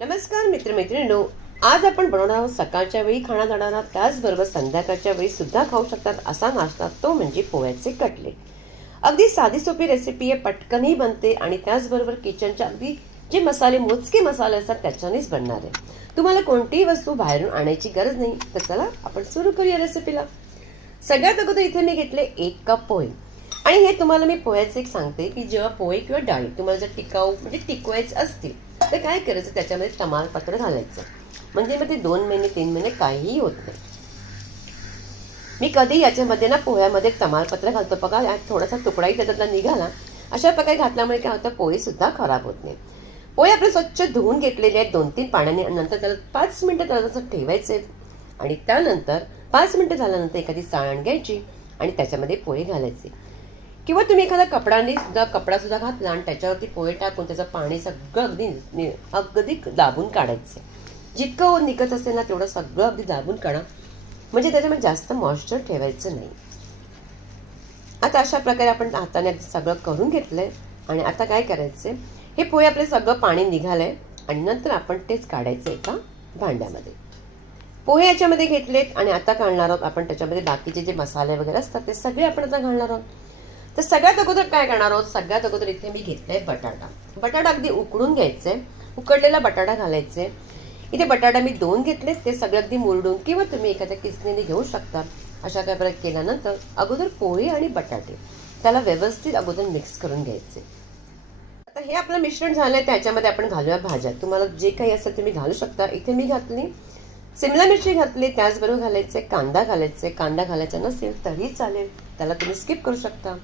नमस्कार मित्रमैत्रिणींनो, आज आपण बनवणार आहोत सकाळच्या वेळी खाणा जाणारा, त्याचबरोबर संध्याकाळच्या वेळी सुद्धा खाऊ शकतात असा नाश्ता, तो म्हणजे पोह्याचे कटलेट. अगदी साधी सोपी रेसिपी आहे, पटकनही बनते आणि त्याचबरोबर किचनच्या अगदी जे मसाले, मोजके मसाले असतात त्याच्यानेच बनणार आहे. तुम्हाला कोणतीही वस्तू बाहेरून आणायची गरज नाही. तर चला आपण सुरू करूया रेसिपीला. सगळ्यात अगोदर इथे मी घेतले 1 कप पोहे. आणि हे तुम्हाला मी पोह्याचे एक सांगते की जेव्हा पोहे किंवा डाळी तुम्हाला जर टिकाऊ म्हणजे टिकवायचे असतील तर काय करायचं, त्याच्यामध्ये तमालपत्र घालायचं. म्हणजे मग ते 2 महिने 3 महिने काहीही होत नाही. मी कधी याच्यामध्ये ना पोह्यामध्ये तमालपत्र घालतो बघा, यात थोडासा तुकडाही त्याच्यातला निघाला. अशा प्रकारे घातल्यामुळे काय होतं, पोहे सुद्धा खराब होत नाही. पोहे आपले स्वच्छ धुवून घेतलेले आहेत 2-3 पाण्याने. नंतर त्याला 5 मिनिटं त्याला तसं ठेवायचे. आणि त्यानंतर 5 मिनिटं झाल्यानंतर एखादी चाळण घ्यायची आणि त्याच्यामध्ये पोहे घालायचे. किंवा तुम्ही एखादा कपडा सुद्धा घातला आणि त्याच्यावरती पोहे टाकून त्याचं पाणी सगळं अगदी दाबून काढायचं. जितकं निघत असेल ना तेवढं सगळं अगदी दाबून काढा, म्हणजे त्याच्यामध्ये जास्त मॉइश्चर ठेवायचं नाही. आता अशा प्रकारे आपण हाताने सगळं करून घेतलंय. आणि आता काय करायचंय, हे पोहे आपले सगळं पाणी निघालंय आणि नंतर आपण तेच काढायचं एका भांड्यामध्ये. पोहे याच्यामध्ये घेतलेत आणि आता घालणार आहोत आपण त्याच्यामध्ये बाकीचे जे मसाले वगैरे असतात ते सगळे आपण आता घालणार आहोत. तर सगळ्यात अगोदर काय करणार आहोत, सगळ्यात अगोदर इथे मी घेतलाय बटाटा अगदी उकडून घ्यायचे. उकडलेला बटाटा घालायचे. इथे बटाटा मी 2 घेतलेत, ते सगळे अगदी मुरडून किंवा तुम्ही एखाद्या किसणीने घेऊ शकता. अशा काय प्रकारे केल्यानंतर अगोदर पोहे आणि बटाटे त्याला व्यवस्थित अगोदर मिक्स करून घ्यायचे. आता हे आपलं मिश्रण झालंय, त्याच्यामध्ये आपण घालूया भाज्या. तुम्हाला जे काही असेल तुम्ही घालू शकता. इथे मी घातली सिमला मिरची घातली, त्याचबरोबर घालायचे कांदा घालायचे. कांदा घालायचा नसेल तरी चालेल, त्याला तुम्ही स्किप करू शकता.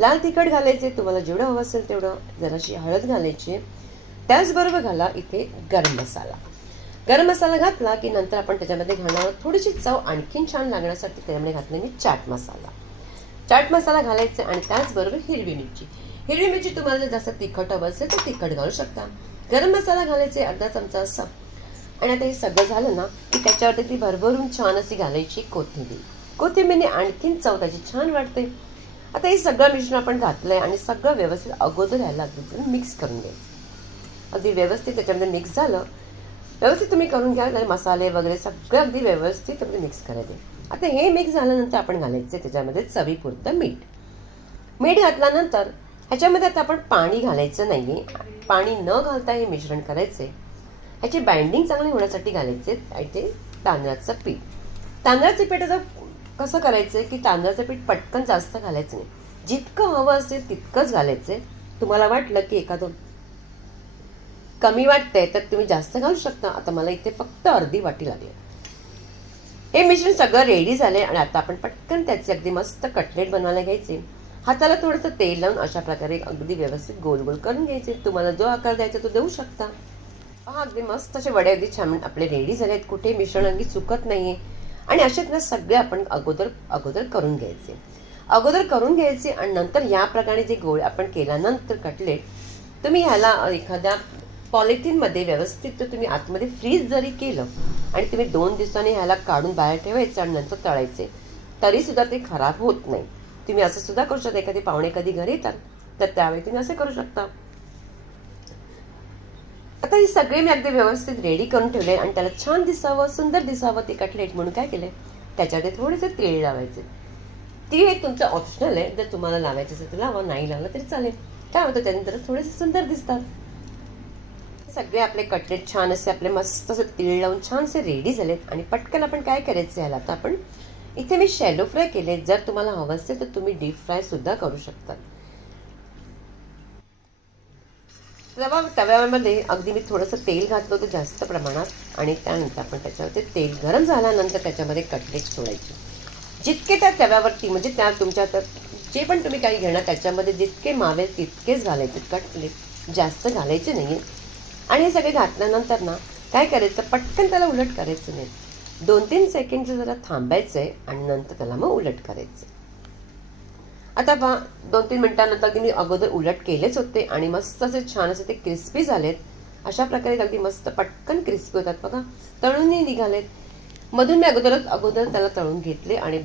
लाल तिखट घालायचे, तुम्हाला जेवढं हवं असेल तेवढं. जराशी हळद घालायची. त्याचबरोबर घाला इथे गरम मसाला. गरम मसाला घातला की नंतर आपण त्याच्यामध्ये घालणार थोडीशी चव आणखीन छान लागण्यासाठी त्याच्यामध्ये घातले मी चाट मसाला घालायचे. आणि त्याचबरोबर हिरवी मिरची तुम्हाला जर जास्त तिखट हवं असेल तर तिखट घालू शकता. गरम मसाला घालायचे अर्धा चमचा असा. आणि आता हे सगळं झालं ना की त्याच्यावरती ती भरभरून छान अशी घालायची कोथिंबीरने आणखीन चव त्याची छान वाटते. आता हे सगळं मिश्रण आपण घातलंय आणि सगळं व्यवस्थित अगोदर ह्याला अगदी मिक्स करून घ्यायचं. अगदी व्यवस्थित त्याच्यामध्ये मिक्स झालं, व्यवस्थित तुम्ही करून घ्या. मसाले वगैरे सगळं अगदी व्यवस्थित मिक्स करायचे. आता हे मिक्स झाल्यानंतर आपण घालायचे त्याच्यामध्ये चवीपुरतं मीठ घातल्यानंतर ह्याच्यामध्ये आता आपण पाणी घालायचं नाहीये. पाणी न घालता हे मिश्रण करायचे. ह्याची बाइंडिंग चांगली होण्यासाठी घालायचे इथे तांदळाचं पीठ. आता कसं करायचंय की तांदळाचं पीठ पटकन जास्त घालायचं नाही. जितकं हवं असेल तितकंच घालायचंय. तुम्हाला वाटलं की एखादं कमी वाटतंय तर तुम्ही जास्त घालू शकता. आता मला इथे फक्त अर्धी वाटी लागली. हे मिश्रण सगळं रेडी झालंय आणि आता आपण पटकन त्याचे अगदी मस्त कटलेट बनवायला घ्यायचे. हाताला थोडंसं तेल लावून अशा प्रकारे अगदी व्यवस्थित गोल गोल करून घ्यायचे. तुम्हाला जो आकार द्यायचा तो देऊ शकता. हा अगदी मस्त असे वडे अगदी छान आपले रेडी झालेत. कुठे मिश्रण अगदी चुकत नाहीये. आणि असेच ना सगळे आपण अगोदर करून घ्यायचे. आणि नंतर या प्रकारे जे गोळ आपण केल्यानंतर कटलेट तुम्ही ह्याला एखाद्या पॉलिथिनमध्ये व्यवस्थित तुम्ही आतमध्ये फ्रीज जरी केलं आणि तुम्ही 2 दिवसांनी ह्याला काढून बाहेर ठेवायचं आणि नंतर तळायचे तरी सुद्धा ते खराब होत नाही. तुम्ही असं सुद्धा करू शकता. एखादी पाहुणे कधी घरी येतात तर त्यावेळी तुम्ही असं करू शकता. आता हे सगळे मी अगदी व्यवस्थित रेडी करून ठेवले आणि त्याला छान दिसावं, सुंदर दिसावं ते कटलेट म्हणून काय केले, त्याच्यामध्ये थोडेसे तेल लावायचे. तीळ हे तुमचं ऑप्शनल आहे. जर तुम्हाला लावायचं असेल तर लावा, नाही लावलं तरी चालेल. काय होतं त्यानंतर थोडेसे सुंदर दिसतात. सगळे आपले कटलेट छान असे आपले मस्त असं तीळ लावून छानसे रेडी झालेत. आणि पटकन आपण काय करायचं याला, आता आपण इथे मी शॅलो फ्राय केले. जर तुम्हाला हवं असेल तर तुम्ही डीप फ्राय सुद्धा करू शकता. तव्यामध्ये अगदी मी थोडंसं तेल घातलं होतं जास्त प्रमाणात. आणि त्यानंतर आपण त्याच्यावरती तेल गरम झाल्यानंतर त्याच्यामध्ये कटलेट सोडायचे. जितके त्या तव्यावरती म्हणजे त्या तुमच्या जे पण तुम्ही काही घेणार त्याच्यामध्ये जितके मावेल तितकेच घालायचे. कटलेट जास्त घालायचे नाही. आणि हे सगळे घातल्यानंतर ना काय करायचं, पटकन त्याला उलट करायचं नाही. 2-3 सेकंड जरा थांबायचंय आणि नंतर त्याला मग उलट करायचं. आता पहा 2-3 मिनिटांनंतर मी अगोदर उलट केलेच होते आणि मस्त असे छान असे ते क्रिस्पी झालेत. अशा प्रकारे अगदी मस्त पटकन क्रिस्पी होतात बघा. तळूनही निघालेत. मधून मी अगोदर त्याला तळून घेतले. आणि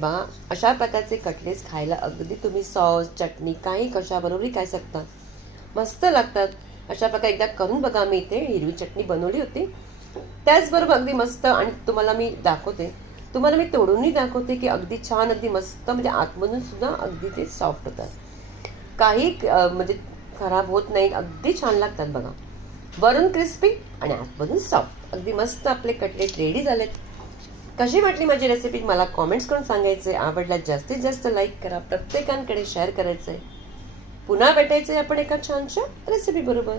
अशा प्रकारचे कटलेट्स खायला अगदी तुम्ही सॉस चटणी काही कशाबरोबरही काय शकता, मस्त लागतात. अशा प्रकारे एकदा करून बघा. मी इथे हिरवी चटणी बनवली होती. त्याचबरोबर अगदी मस्त, आणि तुम्हाला मी दाखवते, तुम्हाला मी तोडूनही दाखवते की अगदी छान, अगदी मस्त, म्हणजे आतमधून सुद्धा अगदी ते सॉफ्ट होतात. काही म्हणजे खराब होत नाही, अगदी छान लागतात बघा. वरून क्रिस्पी आणि आतमधून सॉफ्ट, अगदी मस्त आपले कटलेट रेडी झालेत. कशी वाटली माझी रेसिपी मला कॉमेंट्स करून सांगायचे. आवडल्यास जास्तीत जास्त लाईक करा, प्रत्येकांकडे शेअर करायचंय. पुन्हा भेटायचंय आपण एका छानशा रेसिपी बरोबर.